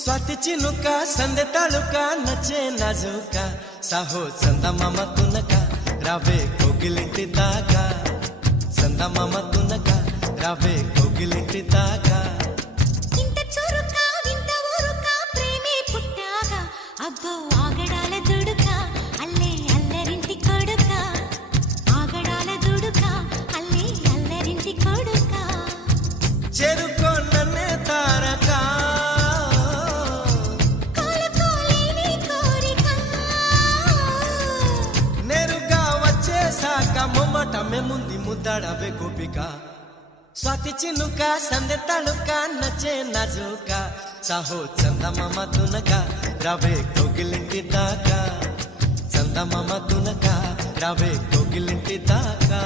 स्वाती चिनुका संदे तालुका नचे नाजुका साहो चंदमाम तुनका रावे कोगिलिंटी दागा चंदमाम तुनका रावे कोगिलिंटी दागा इंत चुरुका विंत ऊरुका प्रेमे पुट्टागा अब्बो आगडाల దుడుకా అల్లే అల్లరింటి కొడుకా ఆగడాల దుడుకా అల్లే అల్లరింటి కొడుకా చెరుకో నన్నే తారకా మొమ్మటమే ముందు ముద్దాడవే గోపిక స్వాతి చినుక సందె తళుక నచ్చే నాజుక సాహో చందమామ తునక రావే కోగిలింటి దాకా చందమామ తునక రావే కోగిలింటి దాకా